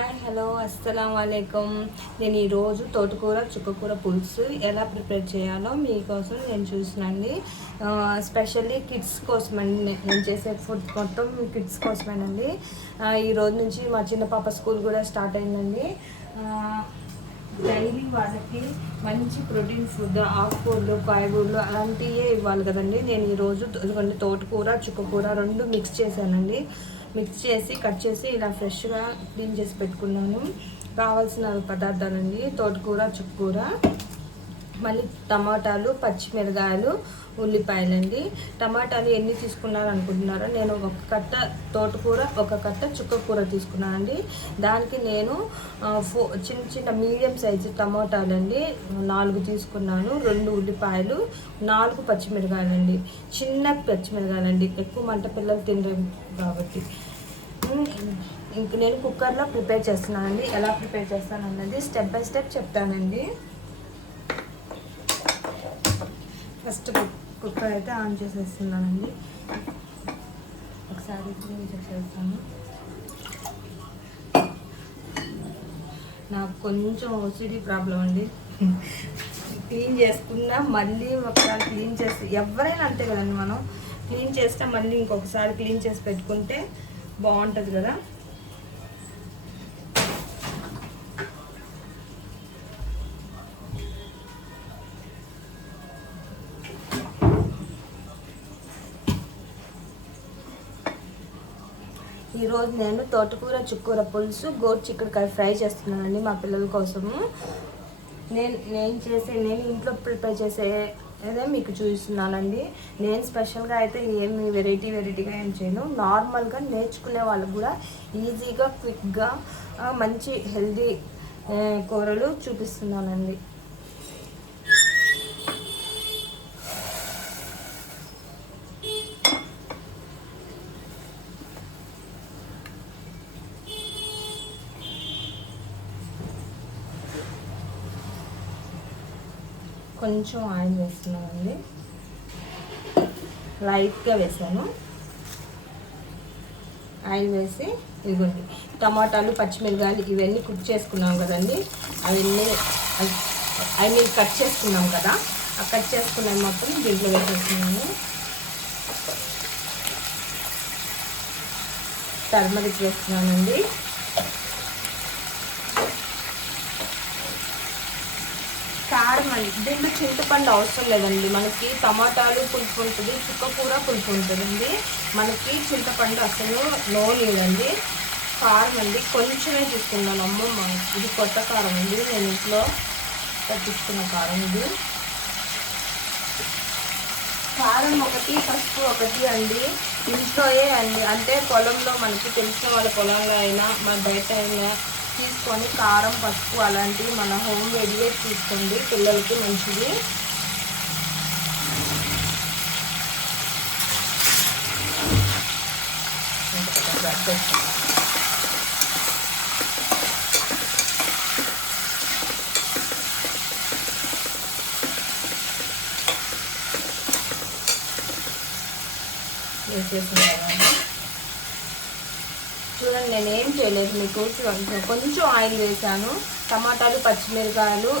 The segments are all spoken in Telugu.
హాయ్ హలో అస్సలం వాలేకుమ్. నేను ఈరోజు తోటకూర చుక్కకూర పులుసు ఎలా ప్రిపేర్ చేయాలో మీకోసం నేను చూసినండి. స్పెషల్లీ కిడ్స్ కోసమండి నేను చేసే ఫుడ్ మొత్తం కిడ్స్ కోసమేనండి. ఈరోజు నుంచి మా చిన్న పాప స్కూల్ కూడా స్టార్ట్ అయిందండి. డైలీ వాళ్ళకి మంచి ప్రోటీన్ ఫుడ్, ఆకుకూరలు, కాయగూరలు అలాంటివే ఇవ్వాలి కదండి. నేను ఈరోజు తోటకూర చుక్కకూర రెండు మిక్స్ చేశానండి. మిక్స్ చేసి కట్ చేసి ఇలా ఫ్రెష్గా క్లీన్ చేసి పెట్టుకున్నాను. కావాల్సిన పదార్థాలండి: తోటకూర, చుక్కకూర, మళ్ళీ టమాటాలు, పచ్చిమిరకాయలు, ఉల్లిపాయలండి. టమాటాలు ఎన్ని తీసుకున్నారు అనుకుంటున్నారో, నేను ఒక కట్ట తోటకూర ఒక కట్ట చుక్కకూర తీసుకున్నానండి. దానికి నేను చిన్న చిన్న మీడియం సైజు టమాటాలండి 4 తీసుకున్నాను. 2 ఉల్లిపాయలు, 4 పచ్చిమిరకాయలండి, చిన్న పచ్చిమిరకాయలండి, ఎక్కువ మంట పిల్లలు తినరు కాబట్టి. ఇంక నేను కుక్కర్లో ప్రిపేర్ చేస్తున్నానండి. ఎలా ప్రిపేర్ చేస్తానన్నది స్టెప్ బై స్టెప్ చెప్తానండి. ఫస్ట్ కుక్కర్ అయితే ఆన్ చేసేస్తున్నానండి. ఒకసారి క్లీన్ చేసేస్తాను. నాకు కొంచెం ఓసిడి ప్రాబ్లం అండి. క్లీన్ చేసుకున్నా మళ్ళీ ఒకసారి క్లీన్ చేసి, ఎవరైనా అంతే కదండి, మనం క్లీన్ చేస్తే మళ్ళీ ఇంకొకసారి క్లీన్ చేసి పెట్టుకుంటే బాగుంటుంది కదా. ఈరోజు నేను తోటకూర చుక్కకూర పులుసు, గోరు చిక్కుడుకాయ ఫ్రై చేస్తున్నానండి మా పిల్లల కోసము. నేను ఇంట్లో ప్రిపేర్ చేసే అదే మీకు చూపిస్తున్నానండి. నేను స్పెషల్గా అయితే ఏమి వెరైటీగా ఏం చేయను. నార్మల్గా నేర్చుకునే వాళ్ళకు కూడా ఈజీగా క్విక్గా మంచి హెల్దీ కూరలు చూపిస్తున్నానండి. కొంచెం ఆయిల్ వేస్తున్నానండి, లైట్గా వేసాను. ఆయిల్ వేసి ఇదిగోండి టమాటాలు, పచ్చిమిరకాయలు ఇవన్నీ కుక్ చేసుకున్నాం కదండి. అవన్నీ కట్ చేసుకున్నాం కదా, ఆ కట్ చేసుకున్న మొత్తం దీంట్లో వేసేస్తున్నాను. టర్మరిక్ వేస్తున్నానండి. కారం అండి, దీంట్లో చింతపండు అవసరం లేదండి. మనకి టమాటాలు పులుపు ఉంటుంది, చుక్కకూర పులుపు ఉంటుందండి. మనకి చింతపండు అసలు నో లేదండి. కారం అండి కొంచెమే తీసుకున్నాను. అమ్మ ఇది కొత్త కారం అండి, నేను ఇంట్లో పట్టించుకున్న కారం. ఇది కారం ఒకటి, పసుపు ఒకటి అండి, ఇంట్లోయే అండి. అంటే పొలంలో మనకి తెలిసిన వాళ్ళ పొలంలో అయినా మన బయట అయినా తీసుకొని కారం, పసుపు అలాంటివి మన హోమ్ మేడ్గా తీసుకోండి, పిల్లలకి మంచిది. చూడండి, నేనేం చేయలేదు, మీకు కొంచెం ఆయిల్ వేసాను, టమాటాలు, పచ్చిమిరకాయలు,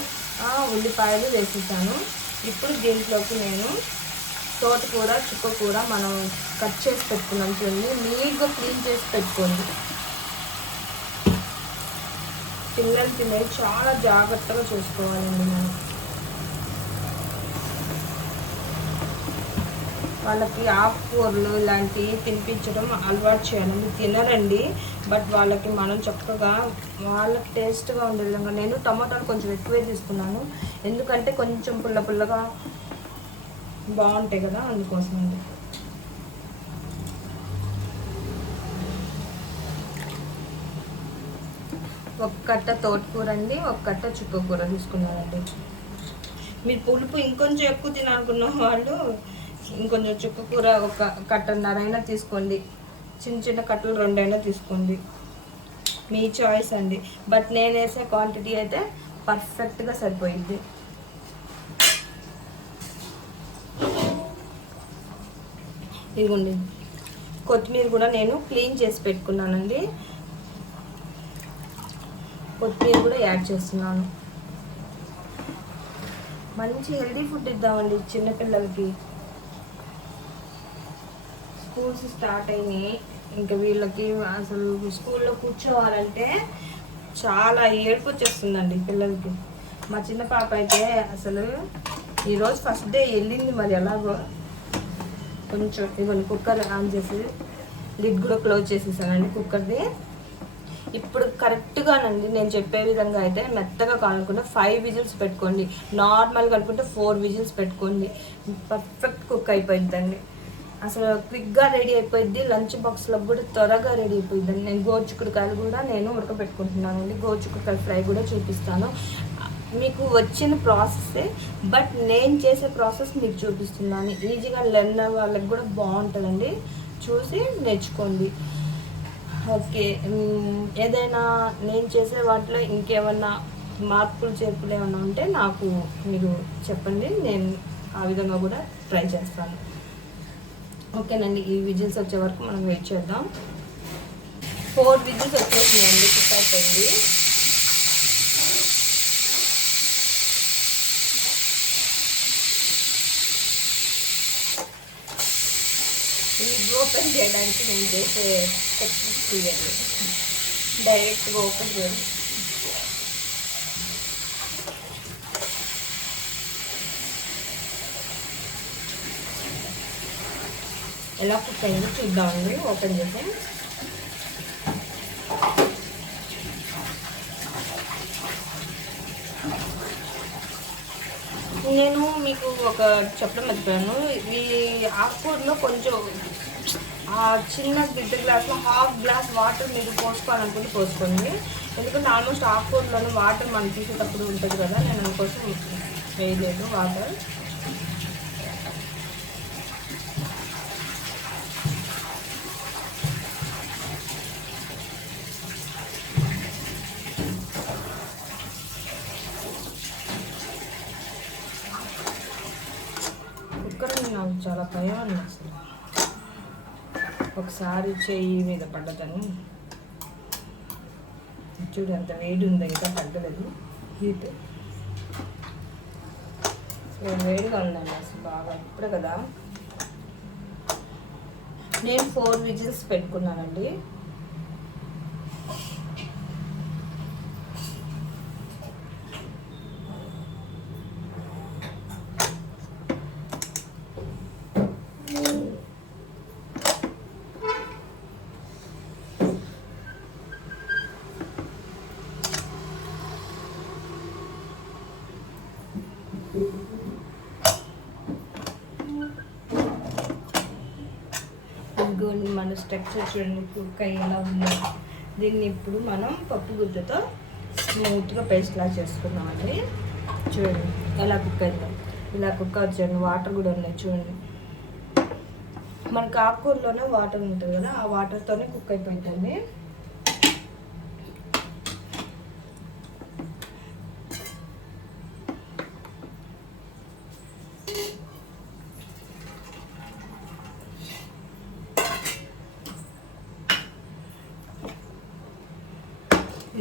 ఉల్లిపాయలు వేసేసాను. ఇప్పుడు దీంట్లోకి నేను తోటకూర, చుక్కకూర మనం కట్ చేసి పెట్టుకున్నాం చూడండి, నీట్గా క్లీన్ చేసి పెట్టుకోండి. పిల్లలు తినేది చాలా జాగ్రత్తగా చూసుకోవాలండి. మనం వాళ్ళకి ఆకుకూరలు ఇలాంటివి తినిపించడం అలవాటు చేయాలండి. తినరండి, బట్ వాళ్ళకి మనం చక్కగా వాళ్ళకి టేస్ట్గా ఉండే విధంగా. నేను టమాటాలు కొంచెం ఎక్కువే తీసుకున్నాను, ఎందుకంటే కొంచెం పుల్లగా బాగుంటాయి కదా, అందుకోసం అండి. ఒక కట్ట తోటకూర అండి, ఒక కట్ట చుక్కకూర తీసుకున్నానండి. మీరు పులుపు ఇంకొంచెం ఎక్కువ తినాలనుకున్న వాళ్ళు ఇంకొంచెం చుక్కకూర ఒక కట్టన్నరైనా తీసుకోండి, చిన్న కట్టలు 2 అయినా తీసుకోండి, మీ చాయిస్ అండి. బట్ నేను వేసే క్వాంటిటీ అయితే పర్ఫెక్ట్గా సరిపోయింది. ఇదిగోండి కొత్తిమీర కూడా నేను క్లీన్ చేసి పెట్టుకున్నానండి. కొత్తిమీర కూడా యాడ్ చేస్తున్నాను. మంచి హెల్దీ ఫుడ్ ఇద్దామండి చిన్నపిల్లలకి. స్కూల్స్ స్టార్ట్ అయినాయి, ఇంకా వీళ్ళకి అసలు స్కూల్లో కూర్చోవాలంటే చాలా ఏడుపు వచ్చేస్తుందండి పిల్లలకి. మా చిన్న పాప అయితే అసలు ఈరోజు ఫస్ట్ డే వెళ్ళింది, మరి ఎలాగో కొంచెం ఇవన్నీ కుక్కర్ ఆన్ చేసి లిడ్ కూడా క్లోజ్ చేసేసానండి కుక్కర్ది. ఇప్పుడు కరెక్ట్గానండి నేను చెప్పే విధంగా అయితే మెత్తగా కావాలనుకుంటే 5 విజిల్స్ పెట్టుకోండి, నార్మల్గా అనుకుంటే 4 విజిల్స్ పెట్టుకోండి. పర్ఫెక్ట్ కుక్ అయిపోయిందండి, అసలు క్విక్గా రెడీ అయిపోయింది. లంచ్ బాక్స్లో కూడా త్వరగా రెడీ అయిపోయిందండి. నేను గోరుచిక్కుడుకాయలు కూడా నేను ఉడకబెట్టుకుంటున్నానండి. గోరుచిక్కుడుకాయల ఫ్రై కూడా చూపిస్తాను. మీకు వచ్చిన ప్రాసెస్సే, బట్ నేను చేసే ప్రాసెస్ మీకు చూపిస్తున్నాను. ఈజీగా లెర్న్ వాళ్ళకి కూడా బాగుంటుందండి, చూసి నేర్చుకోండి. ఓకే, ఏదైనా నేను చేసే వాటిలో ఇంకేమన్నా మార్పులు చేర్పులు ఏమన్నా ఉంటే నాకు మీరు చెప్పండి, నేను ఆ విధంగా కూడా ట్రై చేస్తాను. ఓకేనండి, ఈ విజిల్స్ వచ్చే వరకు మనం వెయిట్ చేద్దాం. 4 విజిల్స్ వచ్చేసినాయండి, కుక్ అయిపోయింది. ఇది ఓపెన్ చేయడానికి నేను చేసే టెక్నిక్స్ ఇవ్వండి, డైరెక్ట్గా ఓపెన్ చేయండి. ఎలా కుక్ అయిందో చూద్దామండి ఓపెన్ చేసి. నేను మీకు ఒక చెప్పడం మర్చిపోయాను, ఈ ఆకుకూరలో కొంచెం ఆ చిన్న గిడ్డ గ్లాస్లో 1/2 గ్లాస్ వాటర్ మీరు పోసుకోవాలనుకుంటే పోసుకోండి. ఎందుకంటే ఆల్మోస్ట్ ఆకుకూరలోనే వాటర్ మనం తీసేటప్పుడు ఉంటుంది కదా, నేను అందుకోసం వేయలేదు వాటర్. నాకు చాలా భయం అని అసలు, ఒకసారి చెయ్యి మీద పడ్డదని. చూడు ఎంత వేడి ఉందో, ఇంకా తగ్గలేదు హీట్. వేడిగా ఉందండి అసలు బాగా, ఇప్పుడే కదా. నేను 4 విజిల్స్ పెట్టుకున్నానండి. మన స్ట్రక్చర్ చూడండి, కుక్ అయ్యేలా ఉంది. దీన్ని ఇప్పుడు మనం పప్పు గుడ్డతో స్మూత్గా పేస్ట్లా చేసుకుందామండి. చూడండి ఎలా కుక్ అయిందో, ఇలా కుక్ వచ్చండి. వాటర్ కూడా ఉన్నాయి చూడండి, మనకు ఆకుకూరలోనే వాటర్ ఉంటుంది కదా, ఆ వాటర్తోనే కుక్ అయిపోయిందండి.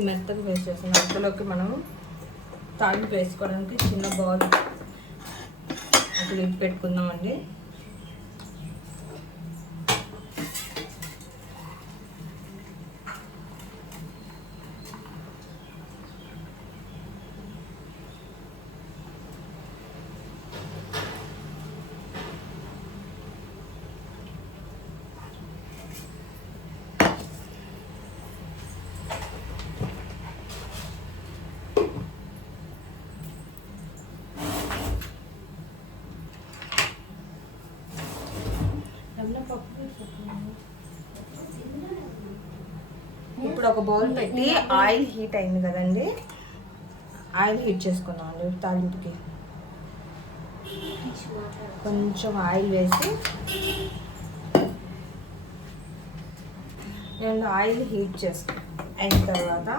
మెత్తగా వేస్ట్ చేస్తాం. అందులోకి మనం తాలింపు వేసుకోవడానికి చిన్న బౌల్ అక్కడ ఇది పెట్టుకుందామండి. ఇప్పుడు ఒక బౌల్ పెట్టి ఆయిల్ హీట్ అయింది కదండి, ఆయిల్ హీట్ చేసుకుందాం అండి. తాలింపుకి కొంచెం ఆయిల్ వేసి, నేను ఆయిల్ హీట్ అయిన తర్వాత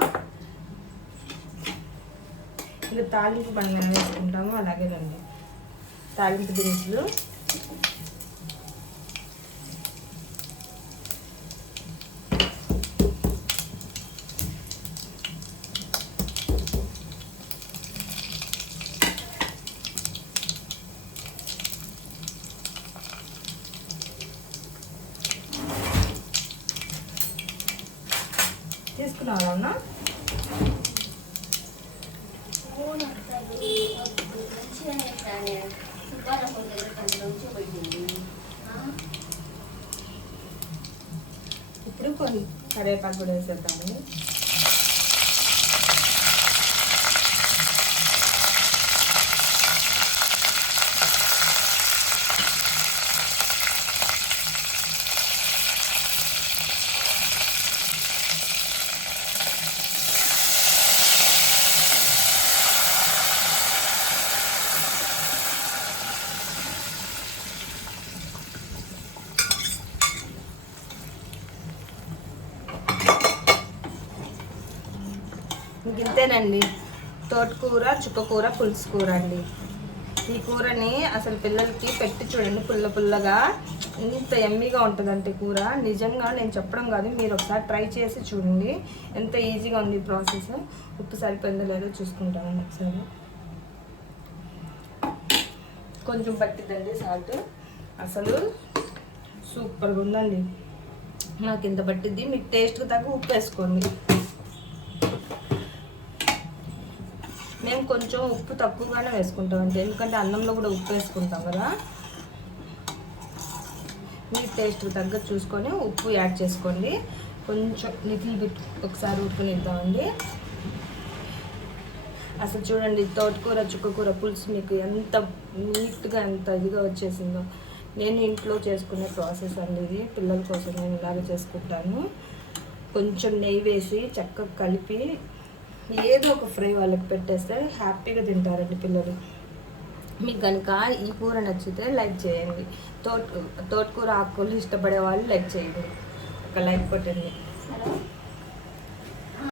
ఇంకా తాలింపు మనం ఎలా వేసుకుంటామో అలాగేనండి. తాలింపు దినుసులు, తీసుకున్నావా? ఇప్పుడు కొన్ని కరివేపాకు కూడా వేసేద్దాము. ఇంతేనండి, తోటకూర చుక్కకూర పులుసు కూర అండి. ఈ కూరని అసలు పిల్లలకి పెట్టి చూడండి, పుల్ల పుల్లగా ఇంత ఎమ్మీగా ఉంటుందంటే కూర. నిజంగా నేను చెప్పడం కాదు, మీరు ఒకసారి ట్రై చేసి చూడండి ఎంత ఈజీగా ఉంది ప్రాసెస్. ఉప్పు సరిపోయిందో లేదో చూసుకుంటాను ఒకసారి. కొంచెం పట్టిద్దండి సాల్ట్. అసలు సూపర్గా ఉందండి. నాకు ఇంత పట్టిద్ది, మీకు టేస్ట్కి తగ్గ ఉప్పు వేసుకోండి. మేము కొంచెం ఉప్పు తక్కువగానే వేసుకుంటాం అండి, ఎందుకంటే అన్నంలో కూడా ఉప్పు వేసుకుంటాం కదా. మీ టేస్ట్కి తగ్గ చూసుకొని ఉప్పు యాడ్ చేసుకోండి. కొంచెం లిటిల్ బిట్ ఒకసారి ఉప్పునిద్దామండి. అసలు చూడండి, తోటకూర చుక్కకూర పులుసు మీకు ఎంత నీట్గా ఎంత ఇదిగా వచ్చేసిందో. నేను ఇంట్లో చేసుకునే ప్రాసెస్ అండి ఇది. పిల్లల కోసం నేను ఇలాగే చేసుకుంటాను. కొంచెం నెయ్యి వేసి చక్కగా కలిపి ఏదో ఒక ఫ్రై వాళ్ళకి పెట్టేస్తే హ్యాపీగా తింటారండి పిల్లలు. మీకు కనుక ఈ కూర నచ్చితే లైక్ చేయండి. తోటకూర ఆకుకూరలు ఇష్టపడే వాళ్ళు లైక్ చేయండి, ఒక లైక్ కొట్టండి.